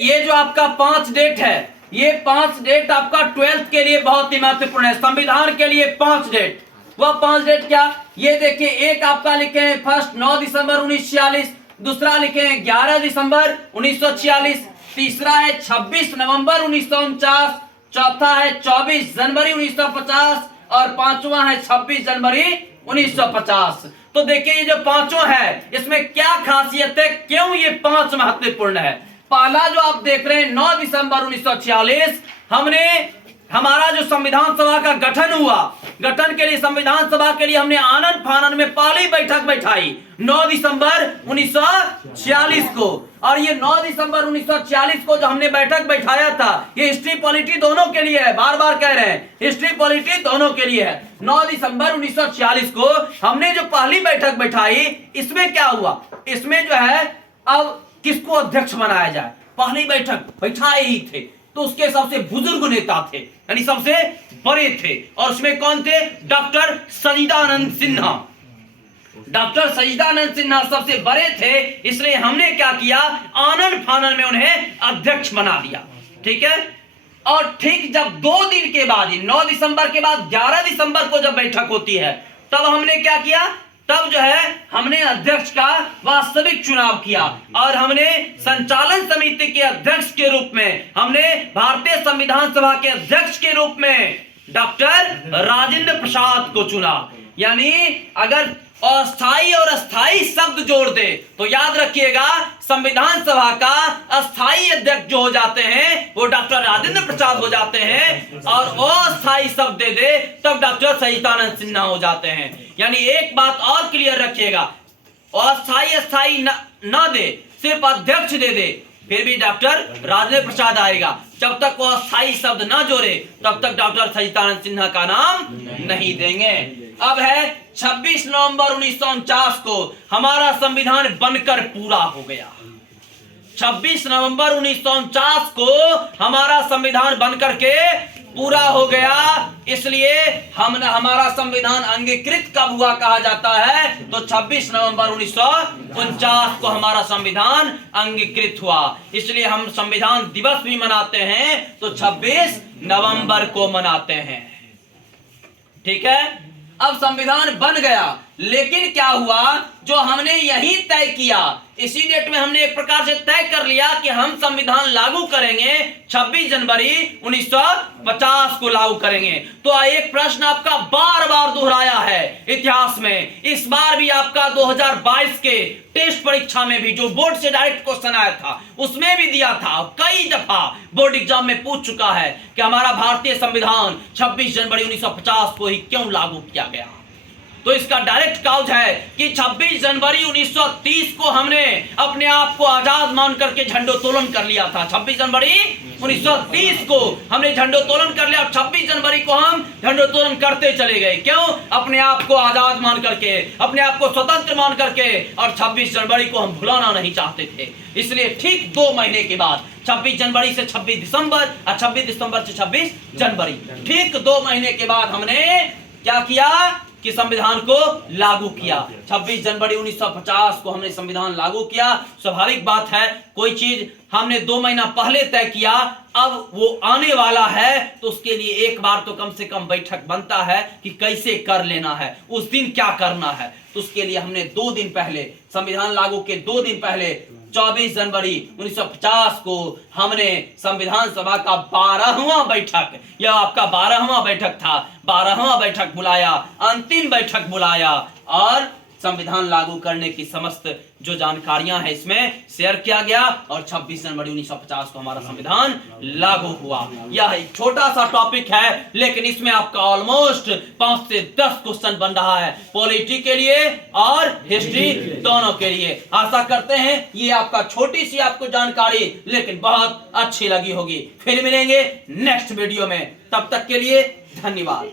ये जो आपका 5 डेट है, ये 5 डेट आपका 12th के लिए बहुत ही महत्वपूर्ण है। संविधान के लिए 5 डेट, वह 5 डेट क्या, ये देखिए। एक आपका लिखे हैं फर्स्ट 9 दिसंबर 1946, दूसरा लिखे हैं 11 दिसंबर 1946, तीसरा है 26 नवंबर 1949, चौथा है 24 जनवरी 1950 और पांचवा है 26 जनवरी 1950। तो देखिए ये जो पांचों है, इसमें क्या खासियत है, क्यों ये 5 महत्वपूर्ण है। पहला जो आप देख रहे हैं 9 दिसंबर 1946 हमारा जो संविधान सभा का गठन हुआ, गठन के लिए संविधान सभा के लिए हमने आनन फानन में पहली बैठक बैठाई 9 दिसंबर 1946 को। और ये 9 दिसंबर 1946 को जो हमने बैठक बैठाया था, ये हिस्ट्री पॉलिटी दोनों के लिए है, बार बार कह रहे हैं हिस्ट्री पॉलिटी दोनों के लिए है। 9 दिसंबर 1946 को हमने जो पहली बैठक बैठाई, इसमें क्या हुआ, इसमें जो है अब किसको अध्यक्ष बनाया जाए, पहली बैठक बैठाए ही थे तो उसके सबसे बुजुर्ग नेता थे, यानी सबसे बड़े थे। और उसमें कौन थे, डॉक्टर सच्चिदानंद सिन्हा। डॉक्टर सच्चिदानंद सिन्हा सबसे बड़े थे, इसलिए हमने क्या किया, आनन फानन में उन्हें अध्यक्ष बना दिया। ठीक है। और ठीक जब 2 दिन के बाद, 9 दिसंबर के बाद 11 दिसंबर को जब बैठक होती है, तब हमने क्या किया, तब जो है हमने अध्यक्ष का वास्तविक चुनाव किया और हमने संचालन समिति के अध्यक्ष के रूप में, हमने भारतीय संविधान सभा के अध्यक्ष के रूप में डॉक्टर राजेंद्र प्रसाद को चुना। यानी अगर अस्थाई और अस्थाई शब्द जोड़ दे तो याद रखिएगा, संविधान सभा का अस्थाई अध्यक्ष जो हो जाते हैं वो डॉक्टर राजेंद्र प्रसाद हो जाते हैं, और अस्थाई शब्द दे दे तब डॉक्टर सच्चिदानंद सिन्हा हो जाते हैं। यानी एक बात और क्लियर रखिएगा, अस्थाई अस्थाई ना दे, सिर्फ अध्यक्ष दे दे, फिर भी डॉक्टर राजेंद्र प्रसाद आएगा। जब तक वो अस्थाई शब्द ना जोड़े तब तक डॉक्टर सच्चिदानंद सिन्हा का नाम नहीं देंगे। अब है 26 नवंबर 1949 को हमारा संविधान बनकर पूरा हो गया। 26 नवंबर 1949 को हमारा संविधान बनकर के पूरा हो गया। इसलिए हमारा संविधान अंगीकृत कब हुआ कहा जाता है, तो 26 नवंबर 1949 को हमारा संविधान अंगीकृत हुआ। इसलिए हम संविधान दिवस भी मनाते हैं तो 26 नवंबर को मनाते हैं। ठीक है। अब संविधान बन गया, लेकिन क्या हुआ, जो हमने यही तय किया, इसी डेट में हमने एक प्रकार से तय कर लिया कि हम संविधान लागू करेंगे 26 जनवरी 1950 को लागू करेंगे। तो एक प्रश्न आपका बार बार दोहराया है इतिहास में, इस बार भी आपका 2022 के टेस्ट परीक्षा में भी जो बोर्ड से डायरेक्ट क्वेश्चन आया था उसमें भी दिया था, कई दफा बोर्ड एग्जाम में पूछ चुका है कि हमारा भारतीय संविधान 26 जनवरी 1950 को ही क्यों लागू किया गया। तो इसका डायरेक्ट काउज है कि 26 जनवरी 1930 को हमने अपने आप को आजाद मान करके झंडोत्तोलन कर लिया था। 26 जनवरी 1930 को हमने झंडोत्तोलन कर लिया और 26 जनवरी को हम झंडोत्तोलन करते चले गए। क्यों? अपने आप को आजाद मान करके, अपने आप को स्वतंत्र मान करके, और 26 जनवरी को हम भुलाना नहीं चाहते थे। इसलिए ठीक 2 महीने के बाद 26 जनवरी से 26 दिसंबर और 26 दिसंबर से 26 जनवरी, ठीक 2 महीने के बाद हमने क्या किया कि संविधान को लागू किया। 26 जनवरी 1950 को हमने संविधान लागू किया। स्वाभाविक बात है, कोई चीज हमने 2 महीना पहले तय किया, अब वो आने वाला है तो उसके लिए एक बार तो कम से कम बैठक बनता है कि कैसे कर लेना है, उस दिन क्या करना है। तो उसके लिए हमने 2 दिन पहले, संविधान लागू के 2 दिन पहले 24 जनवरी 1950 को हमने संविधान सभा का 12वां बैठक, यह आपका 12वां बैठक था, 12वां बैठक बुलाया, अंतिम बैठक बुलाया और संविधान लागू करने की समस्त जो जानकारियां हैं इसमें शेयर किया गया और 26 जनवरी 1950 को हमारा संविधान लागू हुआ। यह एक छोटा सा टॉपिक है, लेकिन इसमें आपका ऑलमोस्ट 5 से 10 क्वेश्चन बन रहा है, पॉलिटी के लिए और हिस्ट्री दोनों के लिए। आशा करते हैं ये आपका छोटी सी आपको जानकारी लेकिन बहुत अच्छी लगी होगी। फिर मिलेंगे नेक्स्ट वीडियो में, तब तक के लिए धन्यवाद।